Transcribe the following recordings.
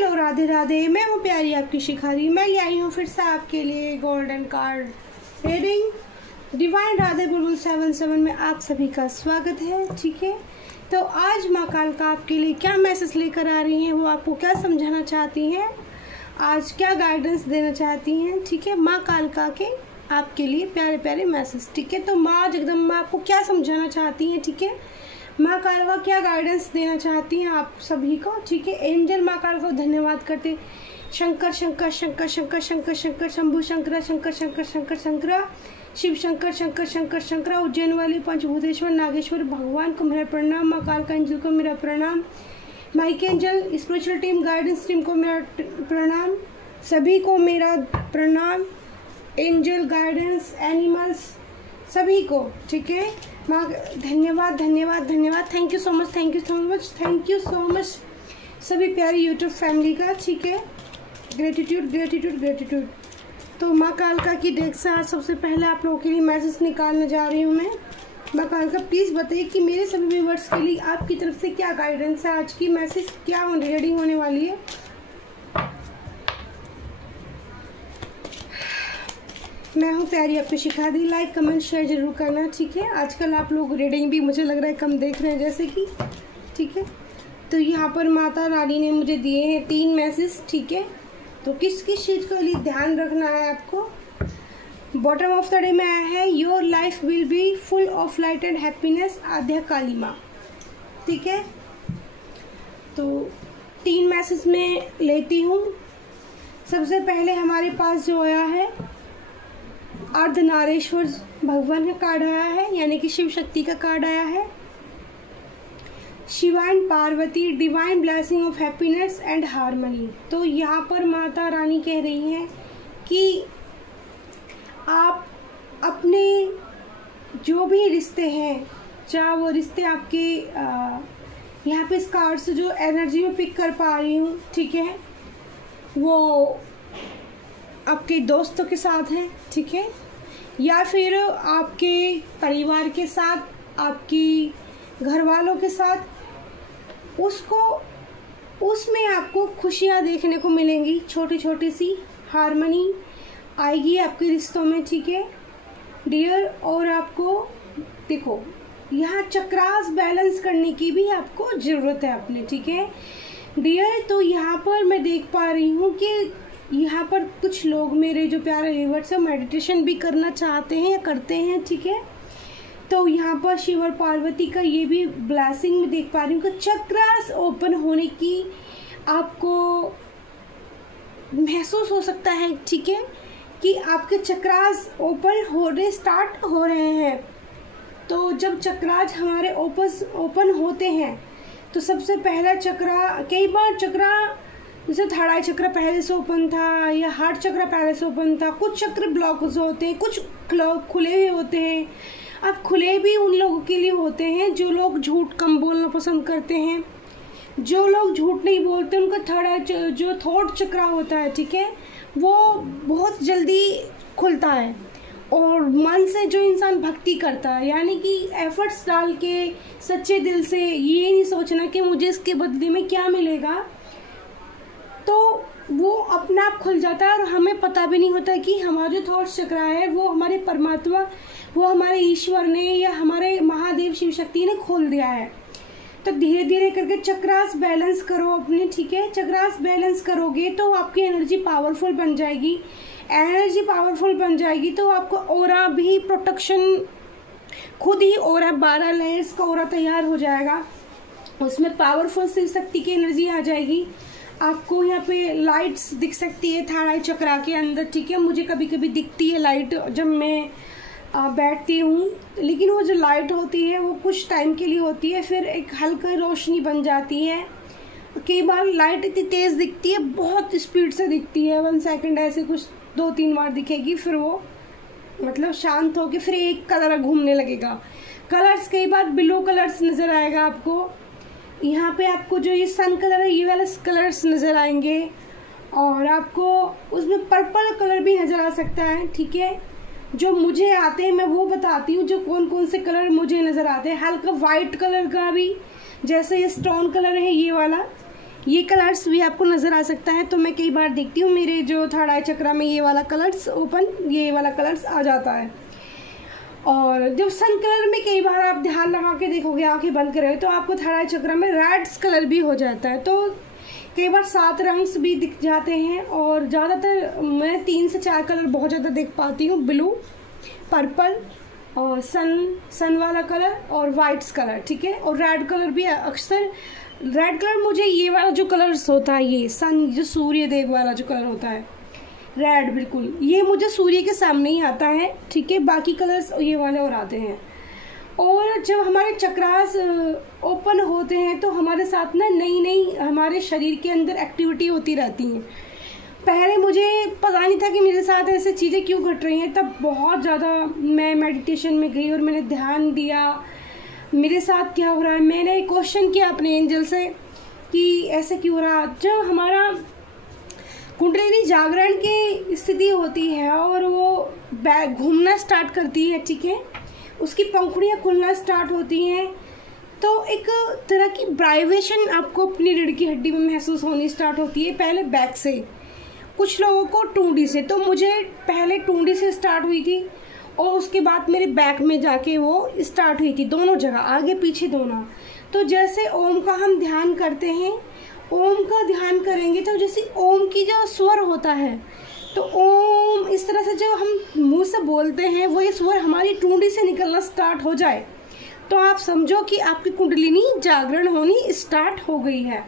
Hello Radhe Radhe, मैं हूँ प्यारी आपकी शिखारी। मैं ले आई हूँ फिर से आपके लिए golden card reading. Divine Radhe बुलबुल 77 में आप सभी का स्वागत है। ठीक है, तो आज माँ कालका आपके लिए क्या मैसेज लेकर आ रही हैं, वो आपको क्या समझाना चाहती हैं, आज क्या गाइडेंस देना चाहती हैं। ठीक है, माँ कालका के आपके लिए प्यारे प्यारे मैसेज। ठीक है, तो माँ जगदम्बा आपको क्या समझाना चाहती हैं। ठीक है, माँ कालका क्या गाइडेंस देना चाहती हैं आप सभी को। ठीक है, एंजल माँ कालका को धन्यवाद करते। शंकर शंकर शंकर शंकर शंकर शंकर शंभु शंकर शंकर शंकर शंकर शंकर शिव शंकर शंकर शंकर शंकर उज्जैन वाले पंचभूतेश्वर नागेश्वर भगवान को मेरा प्रणाम। माँ कालका एंजल को मेरा प्रणाम। Mike angel spiritual team guidance team को मेरा प्रणाम। सभी को मेरा प्रणाम। एंजल गाइडेंस एनिमल्स सभी को। ठीक है माँ, धन्यवाद धन्यवाद धन्यवाद। Thank you so much, thank you so much, thank you so much सभी प्यारी यूट्यूब फैमिली का। ठीक है, ग्रेटिट्यूड ग्रेटिट्यूड ग्रेटिट्यूड। तो माँ कालका की डेक से आज सबसे पहले आप लोगों के लिए मैसेज निकालने जा रही हूँ मैं। माँ कालका प्लीज़ बताइए कि मेरे सभी व्यूअर्स के लिए आपकी तरफ से क्या गाइडेंस है, आज की मैसेज क्या रीडिंग होने वाली है। मैं हूँ प्यारी आपको सिखा दी। लाइक कमेंट शेयर जरूर करना। ठीक है, आजकल आप लोग रीडिंग भी मुझे लग रहा है कम देख रहे हैं जैसे कि। ठीक है, तो यहाँ पर माता रानी ने मुझे दिए हैं 3 मैसेज। ठीक है, तो किस किस चीज़ के लिए ध्यान रखना है आपको। बॉटम ऑफ द डे में आया है your life will be full of light and happiness, Adya Kali माँ। ठीक है, तो 3 मैसेज में लेती हूँ। सबसे पहले हमारे पास जो आया है अर्धनारेश्वर भगवान का कार्ड आया है, यानी कि शिव शक्ति का कार्ड आया है। शिवाइन Parvati divine blessing of happiness and harmony. तो यहाँ पर माता रानी कह रही हैं कि आप अपने जो भी रिश्ते हैं, चाहे वो रिश्ते आपके यहाँ पे इस कार्ड से जो एनर्जी में पिक कर पा रही हूँ, ठीक है, वो आपके दोस्तों के साथ हैं। ठीक है, या फिर आपके परिवार के साथ, आपकी घर वालों के साथ, उसमें आपको खुशियाँ देखने को मिलेंगी। छोटी छोटी सी हार्मनी आएगी आपके रिश्तों में। ठीक है डियर, और आपको देखो यहाँ चक्रास बैलेंस करने की भी आपको ज़रूरत है अपने। ठीक है डियर, तो यहाँ पर मैं देख पा रही हूँ कि यहाँ पर कुछ लोग मेरे जो प्यारे व्यूअर्स हैं मेडिटेशन भी करना चाहते हैं या करते हैं। ठीक है, तो यहाँ पर शिव और पार्वती का ये भी ब्लेसिंग में देख पा रही हूँ कि चक्रास ओपन होने की आपको महसूस हो सकता है। ठीक है, कि आपके चक्रास ओपन होने स्टार्ट हो रहे हैं। तो जब चक्रास हमारे ओपन होते हैं तो सबसे पहला चक्रा, कई बार चक्रा जैसे थर्ड आई चक्र पहले से ओपन था या हार्ट चक्र पहले से ओपन था, कुछ चक्र ब्लॉक होते हैं, कुछ खुले हुए होते हैं। अब खुले भी उन लोगों के लिए होते हैं जो लोग झूठ कम बोलना पसंद करते हैं। जो लोग झूठ नहीं बोलते उनका थर्ड आई जो थॉट चक्र होता है, ठीक है, वो बहुत जल्दी खुलता है। और मन से जो इंसान भक्ति करता है, यानी कि एफर्ट्स डाल के सच्चे दिल से, ये नहीं सोचना कि मुझे इसके बदले में क्या मिलेगा, तो वो अपना आप खुल जाता है। और हमें पता भी नहीं होता कि हमारा जो थॉट चक्र है वो हमारे परमात्मा, वो हमारे ईश्वर ने या हमारे महादेव शिव शक्ति ने खोल दिया है। तो धीरे धीरे करके चक्रास बैलेंस करो अपने। ठीक है, चक्रास बैलेंस करोगे तो आपकी एनर्जी पावरफुल बन जाएगी। एनर्जी पावरफुल बन जाएगी तो आपको ऑरा भी प्रोटेक्शन, खुद ही ऑरा 12 लेयर्स का ऑरा तैयार हो जाएगा। उसमें पावरफुल शिव शक्ति की एनर्जी आ जाएगी। आपको यहाँ पे लाइट्स दिख सकती है थर्ड आई चक्रा के अंदर। ठीक है, मुझे कभी कभी दिखती है लाइट जब मैं बैठती हूँ, लेकिन वो जो लाइट होती है वो कुछ टाइम के लिए होती है, फिर एक हल्का रोशनी बन जाती है। कई बार लाइट इतनी तेज़ दिखती है, बहुत स्पीड से दिखती है, 1 सेकंड ऐसे कुछ 2-3 बार दिखेगी, फिर वो मतलब शांत होके फिर एक कलर घूमने लगेगा। कलर्स कई बार ब्लू कलर्स नज़र आएगा आपको। यहाँ पे आपको जो ये सन कलर है ये वाले कलर्स नज़र आएंगे, और आपको उसमें पर्पल कलर भी नज़र आ सकता है। ठीक है, जो मुझे आते हैं मैं वो बताती हूँ, जो कौन कौन से कलर मुझे नज़र आते हैं। हल्का वाइट कलर का भी, जैसे ये स्टोन कलर है ये वाला, ये कलर्स भी आपको नज़र आ सकता है। तो मैं कई बार देखती हूँ मेरे जो थर्ड आई चक्रा में ये वाला कलर्स ओपन, ये वाला कलर्स आ जाता है। और जब सन कलर में कई बार आप ध्यान लगा के देखोगे, आंखें बंद करें, तो आपको थर्ड आई चक्रा में रेड्स कलर भी हो जाता है। तो कई बार 7 रंग्स भी दिख जाते हैं, और ज़्यादातर मैं 3 से 4 कलर बहुत ज़्यादा देख पाती हूँ, ब्लू, पर्पल और सन वाला कलर और वाइट्स कलर, ठीक है। और रेड कलर भी अक्सर, रेड कलर मुझे ये वाला जो कलर्स होता है, ये सन जो सूर्य देव वाला जो कलर होता है रेड, बिल्कुल ये मुझे सूर्य के सामने ही आता है, ठीक है। बाकी कलर्स ये वाले और आते हैं। और जब हमारे चक्रास ओपन होते हैं तो हमारे साथ ना नई नई हमारे शरीर के अंदर एक्टिविटी होती रहती हैं। पहले मुझे पता नहीं था कि मेरे साथ ऐसे चीज़ें क्यों घट रही हैं, तब बहुत ज़्यादा मैं मेडिटेशन में गई और मैंने ध्यान दिया मेरे साथ क्या हो रहा है। मैंने क्वेश्चन किया अपने एंजल से कि ऐसे क्यों हो रहा। जब हमारा कुंडलिनी जागरण की स्थिति होती है और वो बैग घूमना स्टार्ट करती है, ठीक है, उसकी पंखुड़ियाँ खुलना स्टार्ट होती हैं, तो एक तरह की वाइब्रेशन आपको अपनी रीढ़ की हड्डी में महसूस होनी स्टार्ट होती है। पहले बैक से, कुछ लोगों को टूंडी से, तो मुझे पहले टूंडी से स्टार्ट हुई थी और उसके बाद मेरे बैक में जाके वो स्टार्ट हुई थी, दोनों जगह, आगे पीछे दोनों। तो जैसे ओम का हम ध्यान करते हैं, ओम का ध्यान करेंगे तो जैसे ओम की जो स्वर होता है, तो ओम इस तरह से जो हम मुंह से बोलते हैं वो ये स्वर हमारी टूंडी से निकलना स्टार्ट हो जाए, तो आप समझो कि आपकी कुंडलिनी जागरण होनी स्टार्ट हो गई है।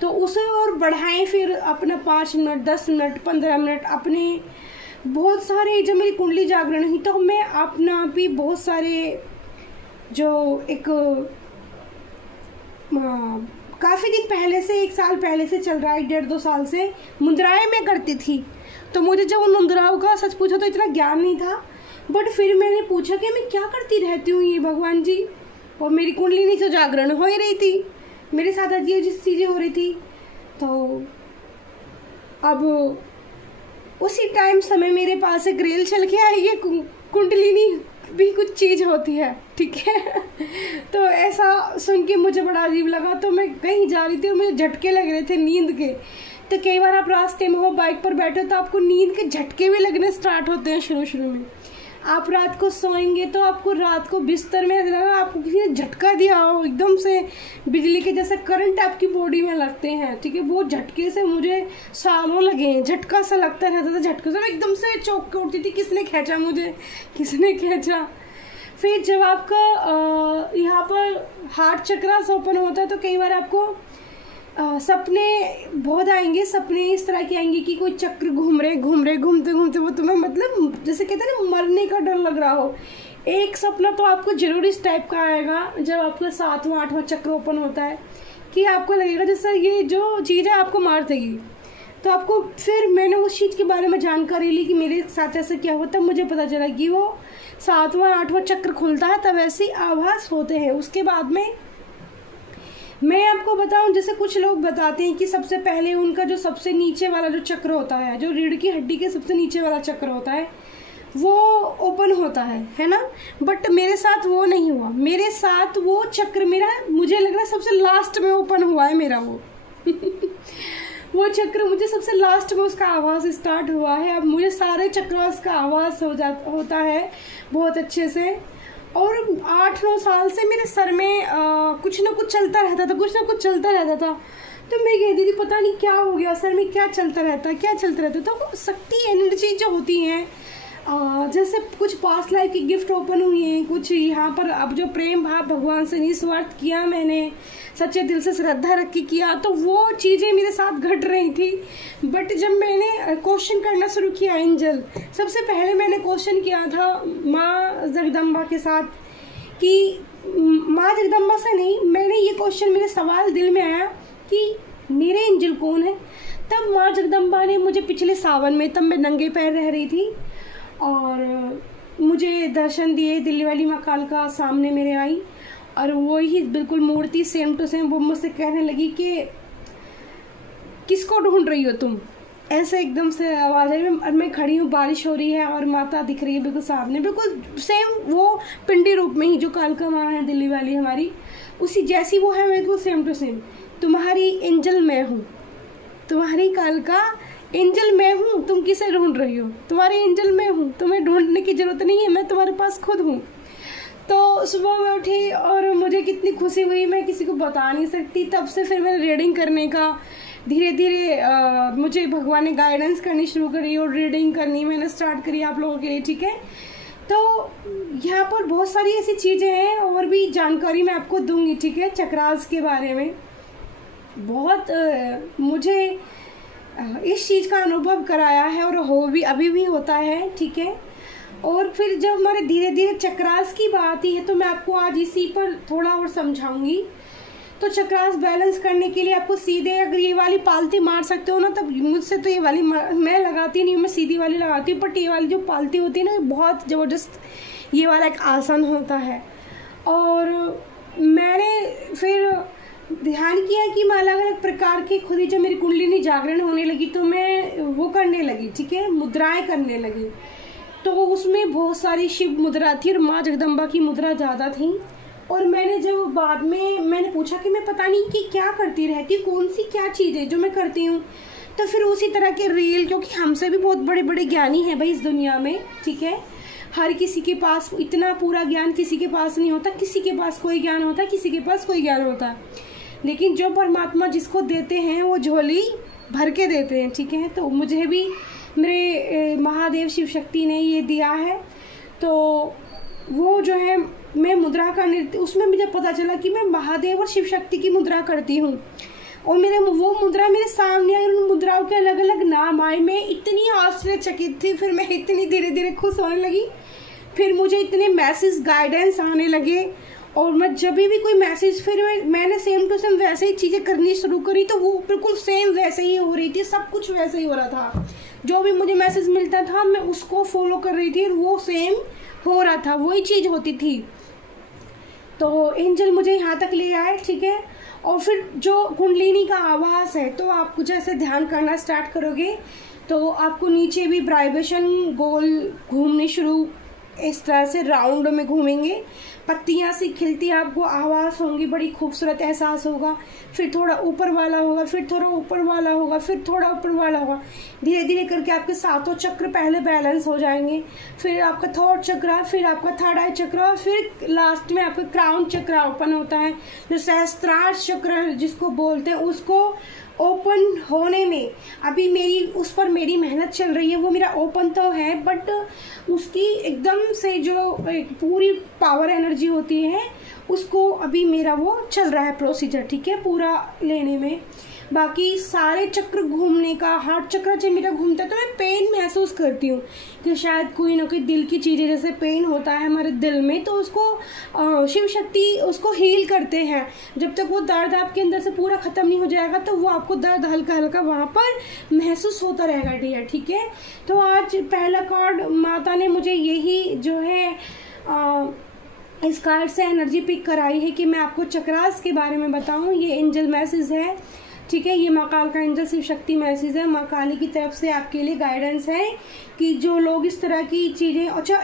तो उसे और बढ़ाएं, फिर अपना 5 मिनट, 10 मिनट, 15 मिनट, अपने बहुत सारे, जब मेरी कुंडली जागरण हुई तो मैं अपना भी बहुत सारे जो एक काफ़ी दिन पहले से, 1 साल पहले से चल रहा है, 1.5-2 साल से मुद्राएं मैं करती थी। तो मुझे जब उन मुद्राओं का सच पूछा तो इतना ज्ञान नहीं था, बट फिर मैंने पूछा कि मैं क्या करती रहती हूँ ये भगवान जी, और मेरी कुंडलिनी तो जागरण हो ही रही थी, मेरे साथ अजीब अजीब चीज़ें हो रही थी। तो अब उसी टाइम समय मेरे पास एक रेल चल के आई, ये कुंडलिनी भी कुछ चीज़ होती है, ठीक है। तो ऐसा सुन के मुझे बड़ा अजीब लगा। तो मैं कहीं जा रही थी और मुझे झटके लग रहे थे नींद के। तो कई बार आप रास्ते में हो, बाइक पर बैठे, तो आपको नींद के झटके भी लगने स्टार्ट होते हैं शुरू में। आप रात को सोएंगे तो आपको रात को बिस्तर में लगा आपको किसी ने झटका दिया हो, एकदम से बिजली के जैसे करंट आपकी बॉडी में लगते हैं, ठीक है। वो झटके से मुझे सालों लगे हैं, झटका सा लगता रहता था, झटके से मैं एकदम से चौंक के उठती थी, किसने खींचा मुझे, किसने खींचा। फिर जब आपका यहाँ पर हार्ट चक्रा ओपन होता है तो कई बार आपको सपने बहुत आएंगे, सपने इस तरह के आएंगे कि कोई चक्र घूमते घूमते वो तुम्हें मतलब जैसे कहते हैं ना मरने का डर लग रहा हो। एक सपना तो आपको जरूर इस टाइप का आएगा जब आपका 7वां 8वां चक्र ओपन होता है, कि आपको लगेगा जैसे ये जो चीज़ है आपको मार देगी। तो आपको, फिर मैंने उस चीज़ के बारे में जानकारी ली कि मेरे साथ ऐसा क्या होता है। मुझे पता चला कि वो 7वां 8वां चक्र खुलता है तब ऐसे आभास होते हैं। उसके बाद में मैं आपको बताऊं, जैसे कुछ लोग बताते हैं कि सबसे पहले उनका जो सबसे नीचे वाला जो चक्र होता है, जो रीढ़ की हड्डी के सबसे नीचे वाला चक्र होता है, वो ओपन होता है ना। बट मेरे साथ वो नहीं हुआ। मेरे साथ वो चक्र मेरा, मुझे लग रहा है सबसे लास्ट में ओपन हुआ है मेरा वो वो चक्र मुझे सबसे लास्ट में उसका आवाज़ स्टार्ट हुआ है। अब मुझे सारे चक्रों का आवाज़ होता है बहुत अच्छे से। और 8-9 साल से मेरे सर में कुछ ना कुछ चलता रहता था, तो मैं कहती थी पता नहीं क्या हो गया, सर में क्या चलता रहता। तो शक्ति एनर्जी जो होती है, जैसे कुछ पास्ट लाइफ की गिफ्ट ओपन हुई हैं, कुछ यहाँ पर अब जो प्रेम भाव भगवान से निस्वार्थ किया, मैंने सच्चे दिल से श्रद्धा रख के किया, तो वो चीज़ें मेरे साथ घट रही थी। बट जब मैंने क्वेश्चन करना शुरू किया एंजल, सबसे पहले मैंने क्वेश्चन किया था माँ जगदम्बा के साथ, कि माँ जगदम्बा से नहीं, मैंने ये क्वेश्चन, मेरे सवाल दिल में आया कि मेरे एंजल कौन है। तब माँ जगदम्बा ने मुझे पिछले सावन में, तब मैं नंगे पैर रह रही थी, और मुझे दर्शन दिए। दिल्ली वाली माँ कालका सामने मेरे आई, और वही बिल्कुल मूर्ति सेम टू सेम। वो मुझसे कहने लगी कि किसको ढूंढ रही हो तुम, ऐसे एकदम से आवाज़ आई। और मैं खड़ी हूँ, बारिश हो रही है और माता दिख रही है बिल्कुल सामने, बिल्कुल सेम वो पिंडी रूप में ही जो कालका माँ है दिल्ली वाली हमारी, उसी जैसी वो है बिल्कुल सेम टू सेम। तुम्हारी एंजल मैं तुम्हारी कालका एंजल मैं हूँ, तुम किसे ढूंढ रही हो? तुम्हारी एंजल मैं हूँ, तुम्हें ढूंढने की जरूरत नहीं है, मैं तुम्हारे पास खुद हूँ। तो सुबह में उठी और मुझे कितनी खुशी हुई मैं किसी को बता नहीं सकती। तब से फिर मैंने रीडिंग करने का धीरे धीरे मुझे भगवान ने गाइडेंस करनी शुरू करी और रीडिंग करनी मैंने स्टार्ट करी आप लोगों के लिए, ठीक है। तो यहाँ पर बहुत सारी ऐसी चीज़ें हैं और भी जानकारी मैं आपको दूंगी, ठीक है, चक्रास के बारे में। बहुत मुझे इस चीज़ का अनुभव कराया है और हो भी अभी भी होता है, ठीक है। और फिर जब हमारे धीरे धीरे चक्रास की बात आती है तो मैं आपको आज इसी पर थोड़ा और समझाऊंगी। तो चक्रास बैलेंस करने के लिए आपको सीधे अगर ये वाली पालती मार सकते हो ना, तब मुझसे तो ये वाली मैं लगाती नहीं हूँ, मैं सीधी वाली लगाती हूँ। बट ये वाली जो पालती होती है ना, बहुत ज़बरदस्त ये वाला एक आसन होता है। और मैंने फिर ध्यान किया कि मैं अलग अलग प्रकार की खुद ही जब मेरी कुंडलिनी जागरण होने लगी तो मैं वो करने लगी, ठीक है, मुद्राएं करने लगी। तो उसमें बहुत सारी शिव मुद्रा थी और माँ जगदम्बा की मुद्रा ज़्यादा थी। और मैंने जब बाद में मैंने पूछा कि मैं पता नहीं कि क्या करती रहती, कौन सी क्या चीज़ है जो मैं करती हूँ। तो फिर उसी तरह के रील, क्योंकि हमसे भी बहुत बड़े बड़े ज्ञानी हैं भाई इस दुनिया में, ठीक है। हर किसी के पास इतना पूरा ज्ञान किसी के पास नहीं होता, किसी के पास कोई ज्ञान होता है, किसी के पास कोई ज्ञान होता है। लेकिन जो परमात्मा जिसको देते हैं वो झोली भर के देते हैं, ठीक है। तो मुझे भी मेरे महादेव शिव शक्ति ने ये दिया है। तो वो जो है मैं मुद्रा का उसमें मुझे पता चला कि मैं महादेव और शिव शक्ति की मुद्रा करती हूँ और मेरे वो मुद्रा मेरे सामने आई, उन मुद्राओं के अलग अलग नाम आए। मैं इतनी आश्चर्यचकित थी, फिर मैं इतनी धीरे धीरे खुश होने लगी। फिर मुझे इतने मैसेज गाइडेंस आने लगे और मैं जब भी कोई मैसेज फिर मैंने सेम टू सेम वैसे ही चीज़ें करनी शुरू करी तो वो बिल्कुल सेम वैसे ही हो रही थी, सब कुछ वैसे ही हो रहा था। जो भी मुझे मैसेज मिलता था मैं उसको फॉलो कर रही थी और वो सेम हो रहा था, वही चीज़ होती थी। तो एंजल मुझे यहाँ तक ले आए, ठीक है। और फिर जो कुंडलिनी का आवास है, तो आप कुछ ऐसे ध्यान करना स्टार्ट करोगे तो आपको नीचे भी वाइब्रेशन गोल घूमने शुरू इस तरह से राउंड में घूमेंगे, पत्तियां सी खिलती आपको आवाज़ होंगी, बड़ी खूबसूरत एहसास होगा। फिर थोड़ा ऊपर वाला होगा, फिर थोड़ा ऊपर वाला होगा, फिर थोड़ा ऊपर वाला होगा। धीरे धीरे करके आपके सातों चक्र पहले बैलेंस हो जाएंगे, फिर आपका थर्ड चक्र, फिर आपका थर्ड आई चक्र, फिर लास्ट में आपका क्राउन चक्र ओपन होता है। जो सहस्त्रार चक्र जिसको बोलते हैं, उसको ओपन होने में अभी मेरी मेहनत चल रही है। वो मेरा ओपन तो है बट उसकी एकदम से जो पूरी पावर एनर्जी होती है उसको अभी मेरा वो चल रहा है प्रोसीजर, ठीक है, पूरा लेने में। बाकी सारे चक्र घूमने का, हार्ट चक्र जब मेरा घूमता है तो मैं पेन महसूस करती हूँ कि शायद कोई ना कोई दिल की चीज़ें, जैसे पेन होता है हमारे दिल में, तो उसको शिव शक्ति उसको हील करते हैं। जब तक वो दर्द आपके अंदर से पूरा ख़त्म नहीं हो जाएगा तो वो आपको दर्द हल्का हल्का वहाँ पर महसूस होता रहेगा, डियर, ठीक है। तो आज पहला कार्ड माता ने मुझे यही जो है इस कार्ड से एनर्जी पिक कराई है कि मैं आपको चक्रास के बारे में बताऊँ। ये एंजल मैसेज है, ठीक है, ये माँ काल का एंजल शिव शक्ति मैसेज है। माँ काली की तरफ से आपके लिए गाइडेंस है कि जो लोग इस तरह की चीज़ें, अच्छा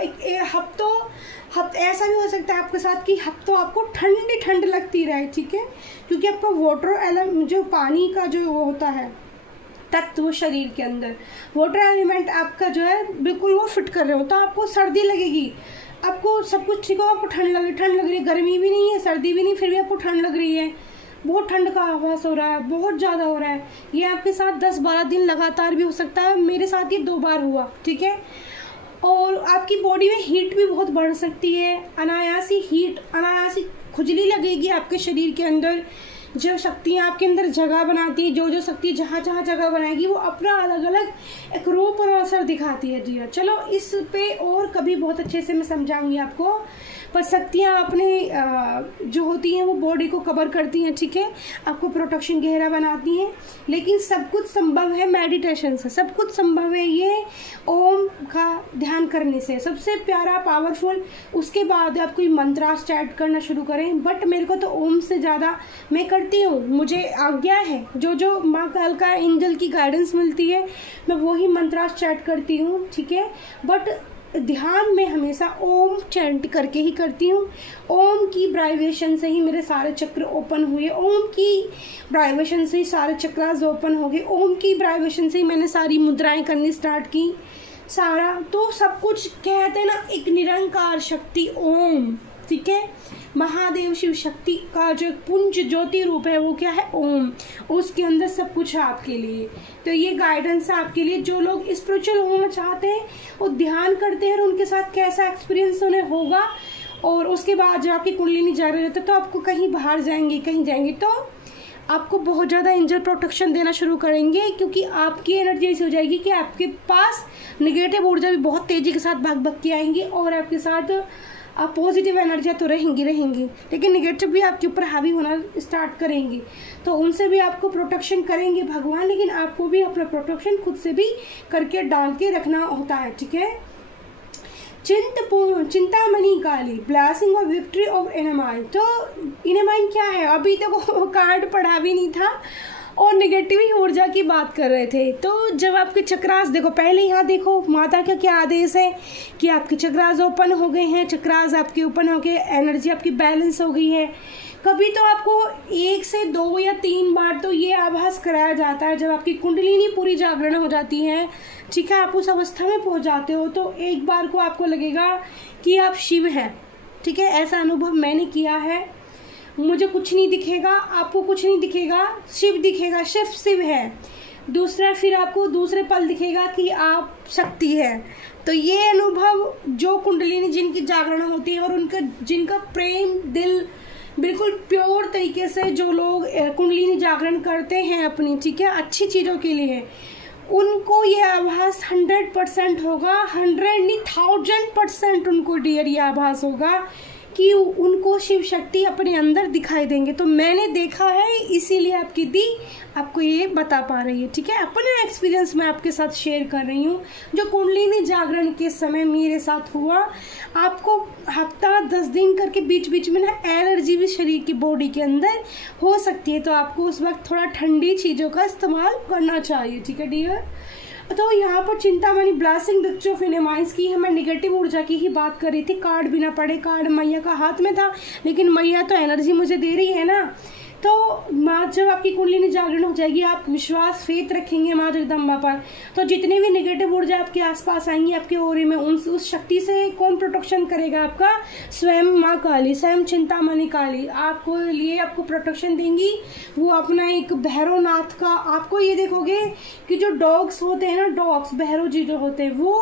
हफ्ते ऐसा भी हो सकता है आपके साथ कि हफ्तों आपको ठंड लगती रहे, ठीक है, क्योंकि आपका वाटर एलिमेंट जो पानी का जो वो होता है तत्व शरीर के अंदर, वाटर एलिमेंट आपका जो है बिल्कुल वो फिट कर रहे हो, तो आपको सर्दी लगेगी, आपको सब कुछ ठीक हो, आपको ठंड लग रही है, गर्मी भी नहीं है सर्दी भी नहीं, फिर भी आपको ठंड लग रही है, बहुत ठंड का आभास हो रहा है, बहुत ज़्यादा हो रहा है। ये आपके साथ 10-12 दिन लगातार भी हो सकता है, मेरे साथ ये 2 बार हुआ, ठीक है। और आपकी बॉडी में हीट भी बहुत बढ़ सकती है, अनायासी खुजली लगेगी आपके शरीर के अंदर। जब शक्तियाँ आपके अंदर जगह बनाती है, जो शक्ति जहाँ जहाँ जगह बनाएगी वो अपना अलग अलग एक रूप और असर दिखाती है जी। चलो इस पे और कभी बहुत अच्छे से मैं समझाऊंगी आपको। पर शक्तियाँ अपने जो होती हैं वो बॉडी को कवर करती हैं, ठीक है, आपको प्रोटेक्शन गहरा बनाती हैं। लेकिन सब कुछ संभव है मेडिटेशन से, सब कुछ संभव है ये ओम का ध्यान करने से, सबसे प्यारा पावरफुल। उसके बाद आप कोई मंत्रा स्टार्ट करना शुरू करें, बट मेरे को तो ओम से ज़्यादा मैं करती हूँ, मुझे आज्ञा है, जो माँ काल का एंजल की गाइडेंस मिलती है मैं वही मंत्रा स्टार्ट करती हूँ, ठीक है। बट ध्यान में हमेशा ओम चैंट करके ही करती हूँ। ओम की वाइब्रेशन से ही मेरे सारे चक्र ओपन हुए, ओम की वाइब्रेशन से ही सारे चक्रास ओपन हो गए, ओम की वाइब्रेशन से ही मैंने सारी मुद्राएं करनी स्टार्ट की। सारा तो सब कुछ कहते हैं ना, एक निरंकार शक्ति ओम, ठीक है। महादेव शिव शक्ति का जो पुंज ज्योति रूप है वो क्या है, ओम। उसके अंदर सब कुछ है आपके लिए। तो ये गाइडेंस है आपके लिए। जो लोग स्पिरिचुअल होना चाहते हैं वो ध्यान करते हैं और उनके साथ कैसा एक्सपीरियंस उन्हें होगा, और उसके बाद जब आपकी कुंडलिनी जागृत होती है तो आपको कहीं बाहर जाएंगे, कहीं जाएंगे तो आपको बहुत ज़्यादा एंजल प्रोटेक्शन देना शुरू करेंगे, क्योंकि आपकी एनर्जी ऐसी हो जाएगी कि आपके पास नेगेटिव ऊर्जा भी बहुत तेज़ी के साथ भाग भाग के आएंगी, और आपके साथ आप पॉजिटिव एनर्जियाँ तो रहेंगी, लेकिन नेगेटिव भी आपके ऊपर हावी होना स्टार्ट करेंगी। तो उनसे भी आपको प्रोटेक्शन करेंगे भगवान, लेकिन आपको भी अपना प्रोटेक्शन खुद से भी करके डाल के रखना होता है, ठीक है। चिंतामणि काली, ब्लेसिंग ऑफ विक्ट्री ऑफ एनेमाइन। तो एनेमाइन क्या है, अभी तक तो कार्ड पढ़ा भी नहीं था और नेगेटिव ही ऊर्जा की बात कर रहे थे। तो जब आपके चक्रास देखो, पहले यहाँ देखो माता का क्या आदेश है कि आपके चक्रास ओपन हो गए हैं, चक्रास आपके ओपन हो गए, एनर्जी आपकी बैलेंस हो गई है। कभी तो आपको 1 से 2 या 3 बार तो ये आभास कराया जाता है जब आपकी कुंडलिनी पूरी जागरण हो जाती है, ठीक है, आप उस अवस्था में पहुंच जाते हो तो एक बार को आपको लगेगा कि आप शिव हैं, ठीक है। ऐसा अनुभव मैंने किया है। मुझे कुछ नहीं दिखेगा, आपको कुछ नहीं दिखेगा, शिव दिखेगा, सिर्फ शिव है। दूसरा फिर आपको दूसरे पल दिखेगा कि आप शक्ति है। तो ये अनुभव जो कुंडलिनी जिनकी जागरण होती है और उनका जिनका प्रेम दिल बिल्कुल प्योर तरीके से जो लोग कुंडलिनी जागरण करते हैं अपनी, ठीक है, अच्छी चीज़ों के लिए, उनको ये आभास 100% होगा, 100 नहीं 1000% उनको डियर ये आभास होगा कि उनको शिव शक्ति अपने अंदर दिखाई देंगे। तो मैंने देखा है, इसीलिए आपकी दी आपको ये बता पा रही है, ठीक है। अपना एक्सपीरियंस मैं आपके साथ शेयर कर रही हूँ जो कुंडलिनी जागरण के समय मेरे साथ हुआ। आपको हफ्ता 10 दिन करके बीच बीच में ना एलर्जी भी शरीर की बॉडी के अंदर हो सकती है, तो आपको उस वक्त थोड़ा ठंडी चीज़ों का इस्तेमाल करना चाहिए, ठीक है डियर। तो यहाँ पर चिंतामणि ब्लेसिंग विक्ट्री ऑफ एनेमाइन्स की है, मैं निगेटिव ऊर्जा की ही बात कर रही थी। कार्ड बिना पढ़े, कार्ड मैया का हाथ में था, लेकिन मैया तो एनर्जी मुझे दे रही है ना। तो माँ जब आपकी कुंडलिनी जागरण हो जाएगी, आप विश्वास फेथ रखेंगे माँ जगदम्बा पर, तो जितने भी नेगेटिव ऊर्जा आपके आसपास आएंगी आपके ओरे में, उस शक्ति से कौन प्रोटेक्शन करेगा, आपका स्वयं माँ काली, स्वयं चिंतामणि काली आपको लिए आपको प्रोटेक्शन देंगी। वो अपना एक भैरवनाथ का, आपको ये देखोगे कि जो डॉग्स होते हैं ना, डॉग्स भैरव जी जो होते हैं, वो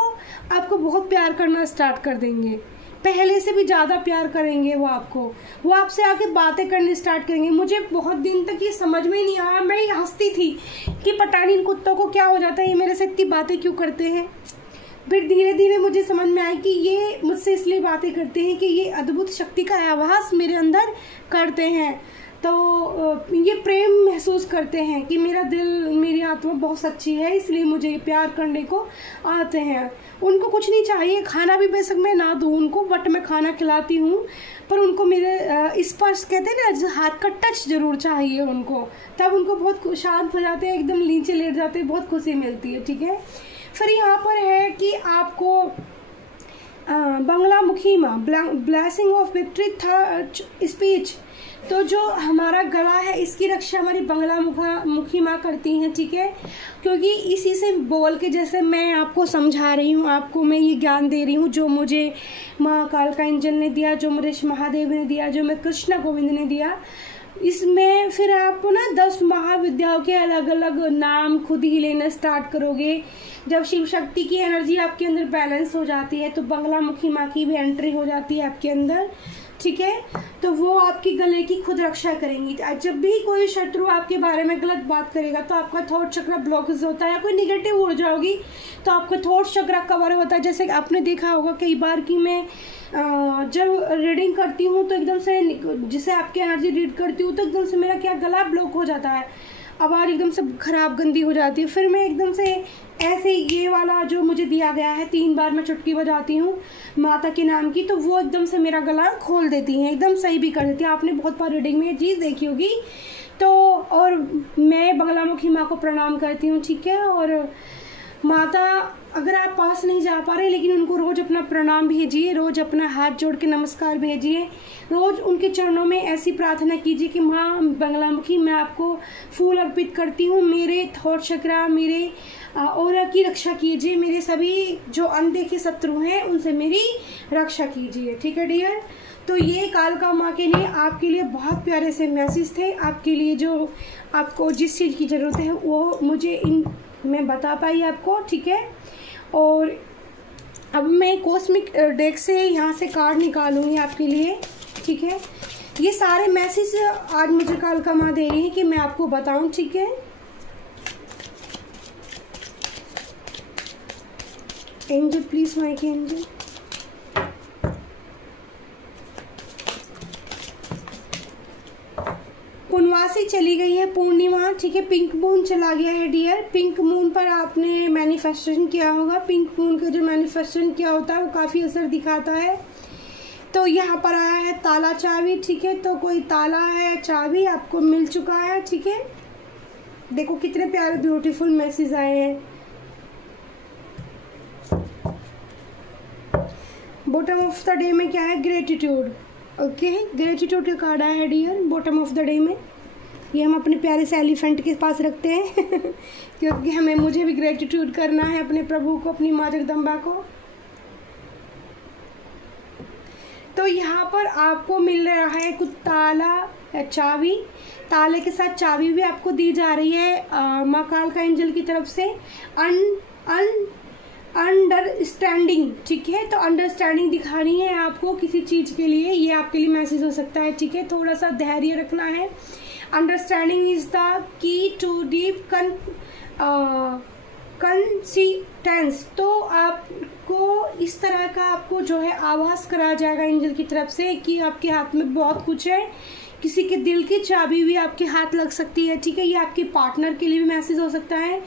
आपको बहुत प्यार करना स्टार्ट कर देंगे, पहले से भी ज़्यादा प्यार करेंगे वो आपको, वो आपसे आके बातें करनी स्टार्ट करेंगे। मुझे बहुत दिन तक ये समझ में नहीं आया, मैं हंसती थी कि पता नहीं इन कुत्तों को क्या हो जाता है, ये मेरे से इतनी बातें क्यों करते हैं। फिर धीरे धीरे मुझे समझ में आया कि ये मुझसे इसलिए बातें करते हैं कि ये अद्भुत शक्ति का आभास मेरे अंदर करते हैं, तो ये प्रेम महसूस करते हैं कि मेरा दिल, मेरी आत्मा बहुत सच्ची है, इसलिए मुझे प्यार करने को आते हैं। उनको कुछ नहीं चाहिए, खाना भी बेशक मैं ना दूँ उनको, बट मैं खाना खिलाती हूँ, पर उनको मेरे स्पर्श कहते हैं ना, हाथ का टच जरूर चाहिए उनको, तब उनको बहुत शांत हो जाते हैं, एकदम नीचे लेट जाते हैं, बहुत खुशी मिलती है, ठीक है। फिर यहाँ पर है कि आपको बंगलामुखी माँ, ब्लेसिंग ऑफ विक्ट्री था स्पीच। तो जो हमारा गला है इसकी रक्षा हमारी बंगलामुखी माँ करती हैं, ठीक है, क्योंकि इसी से बोल के, जैसे मैं आपको समझा रही हूँ, आपको मैं ये ज्ञान दे रही हूँ जो मुझे महाकाल का एंजल ने दिया, जो मुझे महादेव ने दिया, जो मैं कृष्णा गोविंद ने दिया, इसमें फिर आप ना 10 महाविद्याओं के अलग अलग नाम खुद ही लेना स्टार्ट करोगे। जब शिव शक्ति की एनर्जी आपके अंदर बैलेंस हो जाती है तो बंगलामुखी माँ की भी एंट्री हो जाती है आपके अंदर, ठीक है। तो वो आपकी गले की खुद रक्षा करेंगी। जब भी कोई शत्रु आपके बारे में गलत बात करेगा तो आपका थॉट चक्र ब्लॉकेज होता है, या कोई निगेटिव ऊर्जा होगी तो आपका थॉट चक्र कवर होता है। जैसे आपने देखा होगा कई बार कि मैं जब रीडिंग करती हूँ तो एकदम से, जिसे आपकी एनर्जी रीड करती हूँ तो एकदम से मेरा क्या गला ब्लॉक हो जाता है, आवाज़ एकदम से खराब गंदी हो जाती है। फिर मैं एकदम से ऐसे ये वाला जो मुझे दिया गया है 3 बार मैं चुटकी बजाती हूँ माता के नाम की, तो वो एकदम से मेरा गला खोल देती है, एकदम सही भी कर देती है। आपने बहुत बार रीडिंग में ये चीज़ देखी होगी। तो और मैं बंगलामुखी माँ को प्रणाम करती हूँ, ठीक है। और माता अगर आप पास नहीं जा पा रहे लेकिन उनको रोज अपना प्रणाम भेजिए, रोज अपना हाथ जोड़ के नमस्कार भेजिए, रोज उनके चरणों में ऐसी प्रार्थना कीजिए कि माँ बंगलामुखी मैं आपको फूल अर्पित करती हूँ, मेरे थॉट चक्र, मेरे ऑरा की रक्षा कीजिए, मेरे सभी जो अनदेखे शत्रु हैं उनसे मेरी रक्षा कीजिए। ठीक है डियर, तो ये कालका माँ के लिए आपके लिए बहुत प्यारे से मैसेज थे। आपके लिए जो आपको जिस चीज़ की ज़रूरत है वो मुझे मैं बता पाई आपको। ठीक है, और अब मैं कॉस्मिक डेक से यहाँ से कार्ड निकालूंगी आपके लिए। ठीक है, ये सारे मैसेज आज मुझे कालका माँ दे रही है कि मैं आपको बताऊं। ठीक है, एंजल प्लीज, माइक एंजल। पूर्णवासी चली गई है पूर्णिमा। ठीक है, पिंक मून चला गया है डियर। पिंक मून पर आपने मैनिफेस्टेशन किया होगा। पिंक मून का जो मैनिफेस्टेशन किया होता है वो काफ़ी असर दिखाता है। तो यहाँ पर आया है ताला चाबी। ठीक है, तो कोई ताला है, चाबी आपको मिल चुका है। ठीक है, देखो कितने प्यारे ब्यूटीफुल मैसेज आए हैं। बॉटम ऑफ द डे में क्या है, ग्रेटिट्यूड। ओके, ग्रेटिट्यूड का कार्ड आया है dear bottom of the day में। ये हम अपने प्यारे से एलिफेंट के पास रखते हैं क्योंकि मुझे भी ग्रेटिट्यूड करना है अपने प्रभु को, अपनी माँ जगदम्बा को। तो यहाँ पर आपको मिल रहा है कुछ ताला या चाबी। ताले के साथ चाबी भी आपको दी जा रही है माँ कालका एंजल की तरफ से। अंडरस्टैंडिंग। ठीक है, तो अंडरस्टैंडिंग दिखानी है आपको किसी चीज के लिए, ये आपके लिए मैसेज हो सकता है। ठीक है, थोड़ा सा धैर्य रखना है। Understanding is the key to deep consistence. तो आपको इस तरह का आपको जो है आभास कराया जाएगा एंजल की तरफ से कि आपके हाथ में बहुत कुछ है। किसी के दिल की चाबी भी आपके हाथ लग सकती है। ठीक है, ये आपके पार्टनर के लिए भी मैसेज हो सकता है।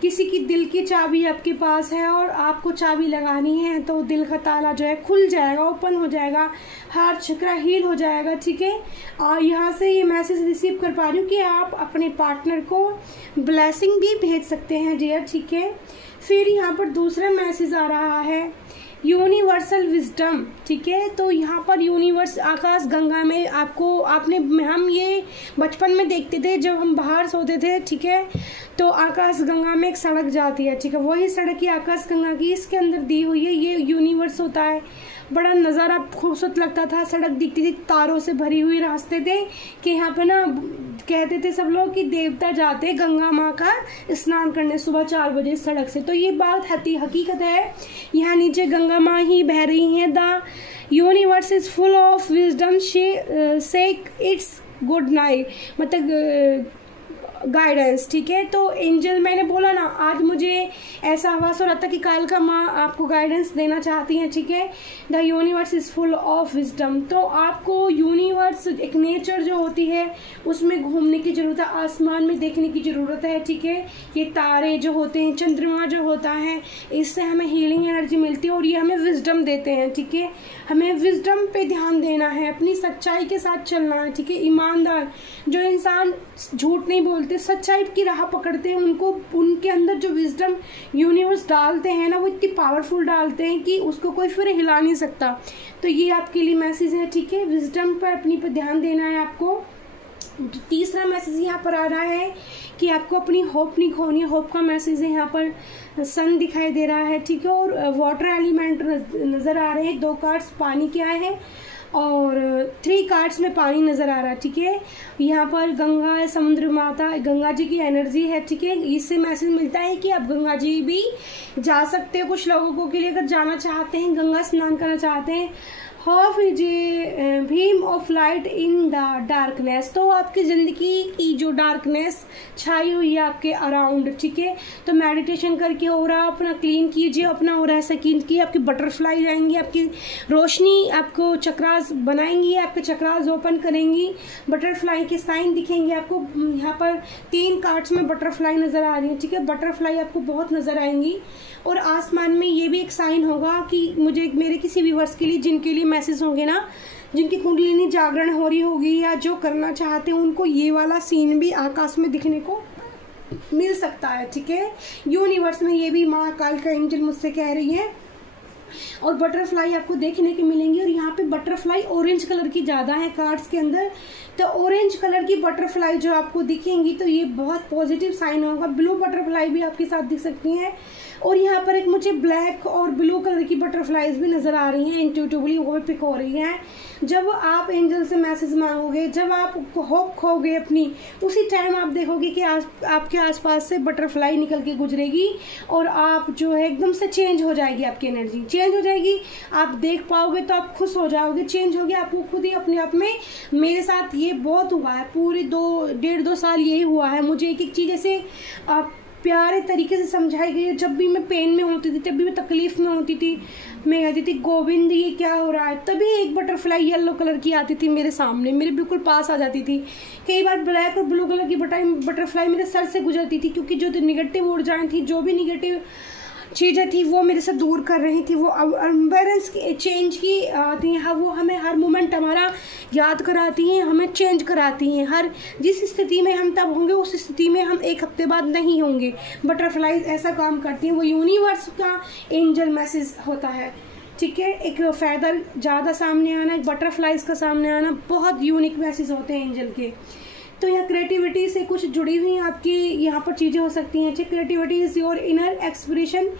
किसी की दिल की चाबी आपके पास है और आपको चाबी लगानी है तो दिल का ताला जो है खुल जाएगा, ओपन हो जाएगा, हार्ट चक्र हील हो जाएगा। ठीक है, और यहाँ से ये मैसेज रिसीव कर पा रही हूँ कि आप अपने पार्टनर को ब्लेसिंग भी भेज सकते हैं डियर। ठीक है, फिर यहाँ पर दूसरा मैसेज आ रहा है यूनिवर्सल विजडम। ठीक है, तो यहाँ पर यूनिवर्स आकाश गंगा में हम ये बचपन में देखते थे जब हम बाहर सोते थे। ठीक है, तो आकाश गंगा में एक सड़क जाती है। ठीक है, वही सड़क ही आकाश गंगा की इसके अंदर दी हुई है। ये यूनिवर्स होता है। बड़ा नज़ारा खूबसूरत लगता था, सड़क दिखती थी, तारों से भरी हुई रास्ते थे कि यहाँ पे ना कहते थे सब लोग कि देवता जाते गंगा माँ का स्नान करने सुबह 4 बजे सड़क से। तो ये बात हकीकत है, यहाँ नीचे गंगा माँ ही बह रही हैं। The universe is full of wisdom से इट्स गुड नाइट, मतलब गाइडेंस। ठीक है, तो एंजल मैंने बोला ना, आज मुझे ऐसा आभास हो रहा था कि कालका माँ आपको गाइडेंस देना चाहती हैं। ठीक है, the universe is full of wisdom. तो आपको यूनिवर्स एक नेचर जो होती है उसमें घूमने की जरूरत है, आसमान में देखने की जरूरत है। ठीक है, ये तारे जो होते हैं, चंद्रमा जो होता है, इससे हमें हीलिंग एनर्जी मिलती है और ये हमें विजडम देते हैं। ठीक है, हमें विजडम पे ध्यान देना है, अपनी सच्चाई के साथ चलना है। ठीक है, ईमानदार जो इंसान झूठ नहीं बोलते, सच्चाई की राह पकड़ते हैं, उनके अंदर जो विजडम यूनिवर्स डालते हैं ना, वो इतनी पावरफुल डालते हैं कि उसको कोई फिर हिला नहीं सकता। तो ये आपके लिए मैसेज है। ठीक है, विजडम पर अपनी पर ध्यान देना है आपको। तीसरा मैसेज यहाँ पर आ रहा है कि आपको अपनी होप नहीं खोनी है। होप का मैसेज है, यहाँ पर सन दिखाई दे रहा है। ठीक है, और वाटर एलिमेंट नजर आ रहे हैं। 2 कार्ड्स पानी के आए हैं और 3 कार्ड्स में पानी नजर आ रहा है। ठीक है, यहाँ पर गंगा, समुद्र माता, गंगा जी की एनर्जी है। ठीक है, इससे मैसेज मिलता है कि आप गंगा जी भी जा सकते हो। कुछ लोगों के लिए अगर जाना चाहते हैं, गंगा स्नान करना चाहते हैं, half is a Bhim of light in the darkness. तो आपकी जिंदगी की जो डार्कनेस छाई हुई है आपके अराउंड। ठीक है, तो मेडिटेशन करके ओरा अपना क्लीन कीजिए, अपना ओरा ऐसा क्लीन कीजिए, आपकी बटरफ्लाई जाएंगी, आपकी रोशनी आपको चक्रास बनाएंगी, आपके चक्रास ओपन करेंगी, बटरफ्लाई के साइन दिखेंगे आपको। यहाँ पर 3 कार्ड्स में बटरफ्लाई नजर आ रही है। ठीक है, बटरफ्लाई आपको बहुत नजर आएंगी और आसमान में ये भी एक साइन होगा कि मुझे मेरे किसी व्यूअर्स के लिए जिनके लिए मैसेज होंगे ना, जिनकी कुंडलिनी जागरण हो रही होगी या जो करना चाहते हैं, उनको ये वाला सीन भी आकाश में दिखने को मिल सकता है, ठीक है। यूनिवर्स में ये भी माँ काल का एंजल मुझसे कह रही है। और बटरफ्लाई आपको देखने के मिलेंगी, और यहाँ पे बटरफ्लाई ऑरेंज कलर की ज़्यादा है कार्ड्स के अंदर। तो ऑरेंज कलर की बटरफ्लाई जो आपको दिखेंगी तो ये बहुत पॉजिटिव साइन होगा। ब्लू बटरफ्लाई भी आपके साथ दिख सकती हैं, और यहाँ पर एक मुझे ब्लैक और ब्लू कलर की बटरफ्लाईज भी नज़र आ रही हैं, इंट्यूटिवली वो भी पिक हो रही हैं। जब आप एंजल से मैसेज मांगोगे, जब आप होप खोगे अपनी, उसी टाइम आप देखोगे कि आपके आसपास से बटरफ्लाई निकल के गुजरेगी, और आप जो है एकदम से चेंज हो जाएगी, आपकी एनर्जी चेंज हो जाएगी। आप देख पाओगे तो आप खुश हो जाओगे, चेंज हो गया आपको खुद ही अपने आप में। मेरे साथ ये बहुत हुआ है, पूरे 1.5-2 साल यही हुआ है। मुझे एक एक चीज़ ऐसे प्यारे तरीके से समझाई गई है। जब भी मैं पेन में होती थी, जब भी मैं तकलीफ में होती थी, मैं कहती थी गोविंद ये क्या हो रहा है, तभी एक बटरफ्लाई येलो कलर की आती थी मेरे सामने, मेरे बिल्कुल पास आ जाती थी। कई बार ब्लैक और ब्लू कलर की बटरफ्लाई मेरे सर से गुजरती थी, क्योंकि जो निगेटिव ऊर्जाएं थी, जो भी निगेटिव चीज़ें थी, वो मेरे से दूर कर रही थी। वो अवेयरनेस चेंज की आती हैं, वो हमें हर मोमेंट हमारा याद कराती हैं, हमें चेंज कराती हैं। हर जिस स्थिति में हम तब होंगे, उस स्थिति में हम एक हफ्ते बाद नहीं होंगे। बटरफ्लाईज ऐसा काम करती हैं, वो यूनिवर्स का एंजल मैसेज होता है, ठीक है। एक फैदर ज़्यादा सामने आना, एक बटरफ्लाईज का सामने आना, बहुत यूनिक मैसेज होते हैं एंजल के। तो यहाँ क्रिएटिविटी से कुछ जुड़ी हुई आपकी यहाँ पर चीज़ें हो सकती हैं। Creativity is your inner expression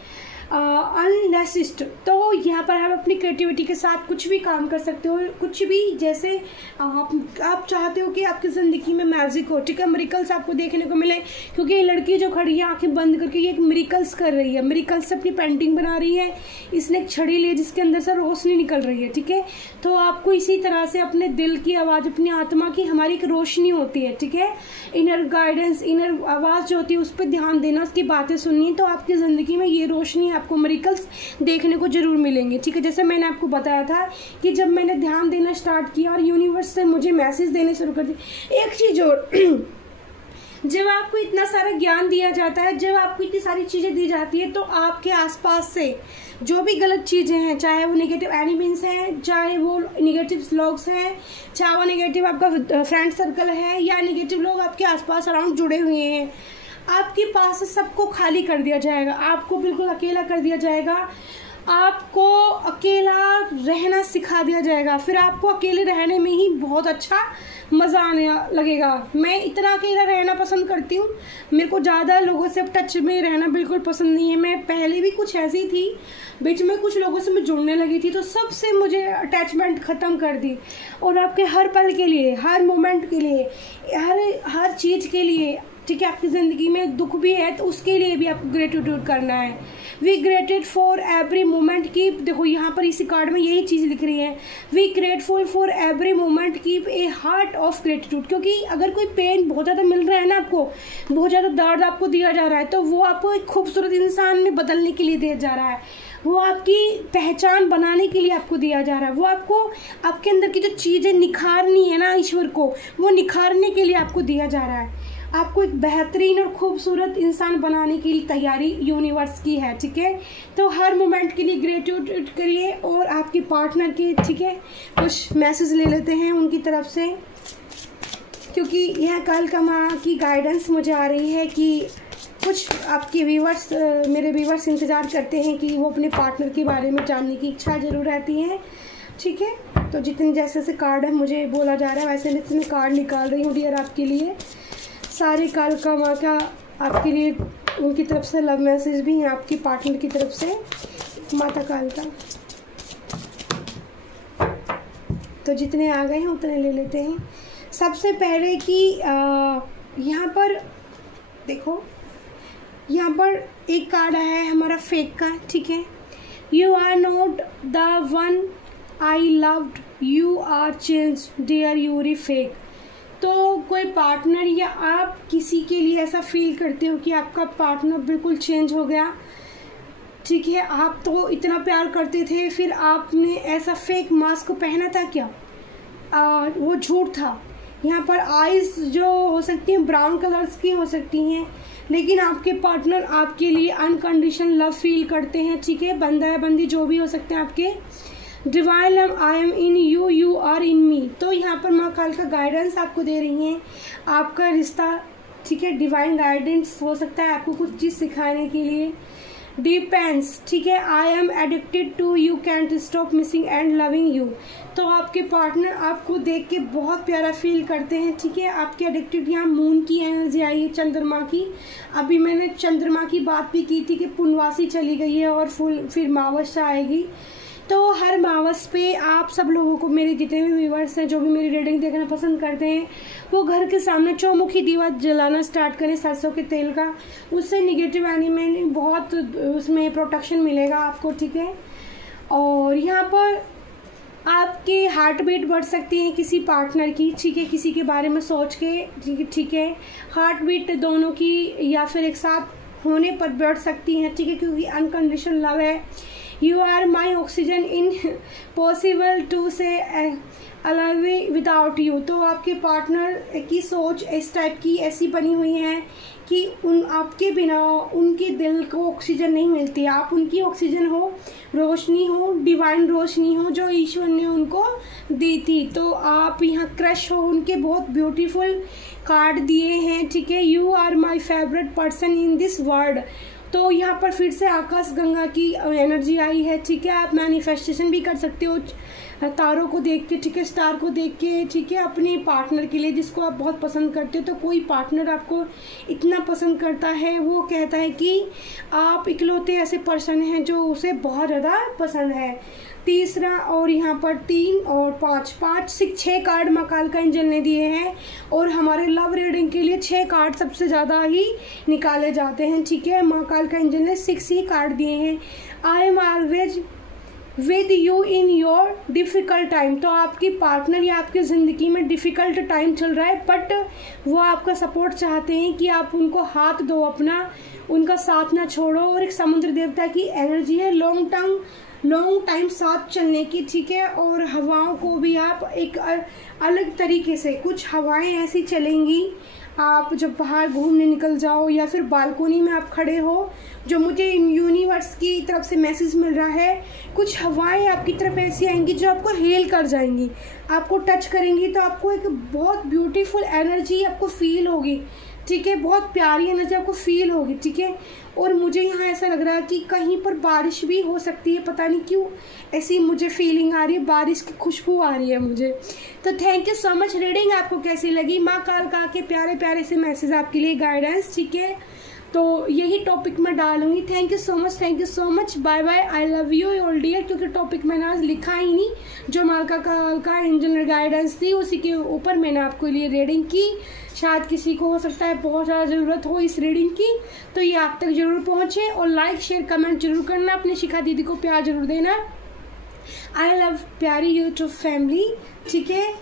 unleashed. तो यहाँ पर हम अपनी क्रिएटिविटी के साथ कुछ भी काम कर सकते हो, कुछ भी, जैसे आप चाहते हो कि आपकी ज़िंदगी में मैजिक हो, ठीक है, मिरेकल्स आपको देखने को मिले। क्योंकि ये लड़की जो खड़ी है आंखें बंद करके, ये एक मिरेकल्स कर रही है, मिरेकल्स से अपनी पेंटिंग बना रही है। इसने एक छड़ी ली जिसके अंदर से रोशनी निकल रही है, ठीक है। तो आपको इसी तरह से अपने दिल की आवाज़, अपनी आत्मा की हमारी एक रोशनी होती है, ठीक है। इनर गाइडेंस, इनर आवाज़ जो होती है, उस पर ध्यान देना, उसकी बातें सुननी, तो आपकी ज़िंदगी में ये रोशनी, आपको मिरेकल्स देखने को जरूर मिलेंगे, ठीक है। जैसे मैंने आपको बताया था कि जब मैंने ध्यान देना स्टार्ट किया और यूनिवर्स से मुझे मैसेज देने शुरू कर दिए। एक चीज और जब आपको इतना सारा ज्ञान दिया जाता है, जब आपको इतनी सारी चीजें दी जाती है, तो आपके आसपास से जो भी गलत चीजें हैं, चाहे वो नेगेटिव एनिमीज हैं, चाहे वो नेगेटिव लोग हैं, चाहे वो नेगेटिव आपका फ्रेंड सर्कल है, या नेगेटिव लोग आपके आसपास अराउंड जुड़े हुए हैं, आपके पास से सबको खाली कर दिया जाएगा। आपको बिल्कुल अकेला कर दिया जाएगा, आपको अकेला रहना सिखा दिया जाएगा। फिर आपको अकेले रहने में ही बहुत अच्छा मज़ा आने लगेगा। मैं इतना अकेला रहना पसंद करती हूँ, मेरे को ज़्यादा लोगों से टच में रहना बिल्कुल पसंद नहीं है। मैं पहले भी कुछ ऐसी थी, बीच में कुछ लोगों से मैं जुड़ने लगी थी, तो सबसे मुझे अटैचमेंट ख़त्म कर दी। और आपके हर पल के लिए, हर मोमेंट के लिए, हर चीज़ के लिए, ठीक है, आपकी ज़िंदगी में दुख भी है तो उसके लिए भी आपको ग्रेटिट्यूड करना है। We greeted for every moment keep, देखो यहाँ पर इसी कार्ड में यही चीज़ लिख रही है, we grateful for every moment keep a heart of gratitude. क्योंकि अगर कोई पेन बहुत ज़्यादा मिल रहा है ना, आपको बहुत ज़्यादा दर्द आपको दिया जा रहा है, तो वो आपको एक खूबसूरत इंसान में बदलने के लिए दिया जा रहा है, वो आपकी पहचान बनाने के लिए आपको दिया जा रहा है, वो आपको आपके अंदर की जो चीज़ें निखारनी है ना ईश्वर को, वो निखारने के लिए आपको दिया जा रहा है। आपको एक बेहतरीन और खूबसूरत इंसान बनाने की तैयारी यूनिवर्स की है, ठीक है। तो हर मोमेंट के लिए ग्रेटिट्यूड करिए। और आपके पार्टनर के, ठीक है, कुछ मैसेज ले लेते हैं उनकी तरफ से, क्योंकि यह कल का माँ की गाइडेंस मुझे आ रही है कि कुछ आपके व्यूवर्स, मेरे व्यूवर्स इंतज़ार करते हैं कि वो अपने पार्टनर के बारे में जानने की इच्छा ज़रूर रहती है, ठीक है। तो जितने जैसे जैसे कार्ड है मुझे बोला जा रहा है, वैसे वैसे मैं कार्ड निकाल रही हूँ डियर आपके लिए। सारे काल का माँ का आपके लिए उनकी तरफ से लव मैसेज भी हैं, आपकी पार्टनर की तरफ से माता काल का। तो जितने आ गए हैं उतने ले लेते हैं। सबसे पहले कि यहाँ पर देखो, यहाँ पर एक कार्ड आया है हमारा फेक का, ठीक है। You are not the one I loved, you are change dear your fake. तो कोई पार्टनर या आप किसी के लिए ऐसा फील करते हो कि आपका पार्टनर बिल्कुल चेंज हो गया, ठीक है। आप तो इतना प्यार करते थे, फिर आपने ऐसा फेक मास्क पहना था क्या, वो झूठ था। यहाँ पर आईज जो हो सकती हैं ब्राउन कलर्स की हो सकती हैं, लेकिन आपके पार्टनर आपके लिए अनकंडीशनल लव फील करते हैं, ठीक है। बंदा या बंदी जो भी हो सकते हैं आपके। Divine love, I am in you, you are in me. तो यहाँ पर माँ काल का गाइडेंस आपको दे रही हैं, आपका रिश्ता ठीक है, डिवाइन गाइडेंस हो सकता है आपको कुछ चीज़ सिखाने के लिए। डिपेंड्स, ठीक है, I am addicted to you, can't stop missing and loving you. तो आपके पार्टनर आपको देख के बहुत प्यारा फील करते हैं, ठीक है, आपके एडिक्टेड। यहाँ मून की एनर्जी आई है, चंद्रमा की। अभी मैंने चंद्रमा की बात भी की थी कि पूर्णवासी चली गई है और फिर अमावस्या आएगी। तो हर अमावस पे आप सब लोगों को, मेरे जितने भी व्यूवर्स हैं जो भी मेरी रीडिंग देखना पसंद करते हैं, वो घर के सामने चौमुखी दीवा जलाना स्टार्ट करें सरसों के तेल का। उससे निगेटिव एनिमल बहुत उसमें प्रोटेक्शन मिलेगा आपको, ठीक है। और यहाँ पर आपकी हार्ट बीट बढ़ सकती है किसी पार्टनर की, ठीक है, किसी के बारे में सोच के, ठीक है। हार्ट बीट दोनों की या फिर एक साथ होने पर बढ़ सकती हैं, ठीक है, क्योंकि अनकंडीशनल लव है। You are my oxygen, in possible to survive without you. तो आपके पार्टनर की सोच इस टाइप की ऐसी बनी हुई है कि आपके बिना उनके दिल को ऑक्सीजन नहीं मिलती। आप उनकी ऑक्सीजन हो, रोशनी हो, डिवाइन रोशनी हो जो ईश्वर ने उनको दी थी। तो आप यहाँ क्रश हो, उनके बहुत ब्यूटीफुल कार्ड दिए हैं, ठीक है। You are my favourite person in this world. तो यहाँ पर फिर से आकाश गंगा की एनर्जी आई है, ठीक है। आप मैनिफेस्टेशन भी कर सकते हो तारों को देख के, ठीक है, स्टार को देख के, ठीक है, अपने पार्टनर के लिए जिसको आप बहुत पसंद करते हो। तो कोई पार्टनर आपको इतना पसंद करता है, वो कहता है कि आप इकलौते ऐसे पर्सन हैं जो उसे बहुत ज़्यादा पसंद है। तीसरा, और यहाँ पर 3 और 5 6 कार्ड महाकाल का एंजल ने दिए हैं और हमारे लव रीडिंग के लिए 6 कार्ड सबसे ज़्यादा ही निकाले जाते हैं, ठीक है। महाकाल का एंजल ने 6 ही कार्ड दिए हैं। I am always with you in your difficult time. तो आपकी पार्टनर या आपकी ज़िंदगी में डिफ़िकल्ट टाइम चल रहा है, बट वो आपका सपोर्ट चाहते हैं कि आप उनको हाथ दो अपना, उनका साथ ना छोड़ो। और एक समुद्र देवता की एनर्जी है लॉन्ग टाइम साथ चलने की, ठीक है। और हवाओं को भी आप एक अलग तरीके से, कुछ हवाएं ऐसी चलेंगी, आप जब बाहर घूमने निकल जाओ या फिर बालकोनी में आप खड़े हो, जो मुझे यूनिवर्स की तरफ से मैसेज मिल रहा है, कुछ हवाएं आपकी तरफ ऐसी आएंगी जो आपको हील कर जाएंगी, आपको टच करेंगी। तो आपको एक बहुत ब्यूटीफुल एनर्जी आपको फील होगी, ठीक है, बहुत प्यारी एनर्जी आपको फील होगी, ठीक है। और मुझे यहाँ ऐसा लग रहा है कि कहीं पर बारिश भी हो सकती है, पता नहीं क्यों ऐसी मुझे फीलिंग आ रही है, बारिश की खुशबू आ रही है मुझे। तो thank you so much. Reading आपको कैसी लगी? माँ काल का के प्यारे प्यारे से मैसेज आपके लिए, गाइडेंस, ठीक है। तो यही टॉपिक मैं डालूंगी। Thank you so much. Bye bye, I love you all dear. क्योंकि टॉपिक मैंने आज लिखा ही नहीं, जो मालका का एंजल गाइडेंस थी उसी के ऊपर मैंने आपको लिए रीडिंग की। शायद किसी को हो सकता है बहुत ज़्यादा ज़रूरत हो इस रीडिंग की, तो ये आप तक जरूर पहुँचे। और लाइक शेयर कमेंट जरूर करना, अपनी शिखा दीदी को प्यार जरूर देना। आई लव प्यारी यूट्यूब फैमिली, ठीक है।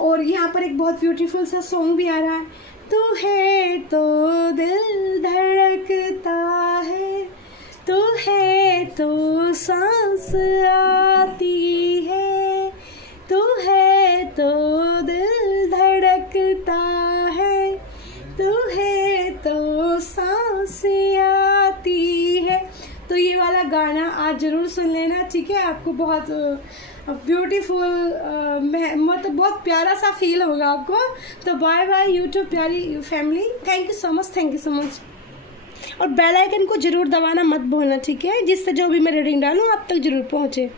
और यहाँ पर एक बहुत ब्यूटीफुल सा सॉन्ग भी आ रहा है। तू है तो दिल धड़कता है, तू है तो सांस आती है, तू है तो दिल धड़कता है, तू है तो सांस आती है। तो ये वाला गाना आज जरूर सुन लेना, ठीक है। आपको बहुत ब्यूटीफुल, मतलब बहुत प्यारा सा फील होगा आपको। तो बाय बाय यूट्यूब प्यारी family, thank you so much. और बेल आइकन को जरूर दबाना मत भूलना, ठीक है, जिससे जो भी मैं रीडिंग डालूँ आप तक जरूर पहुँचे।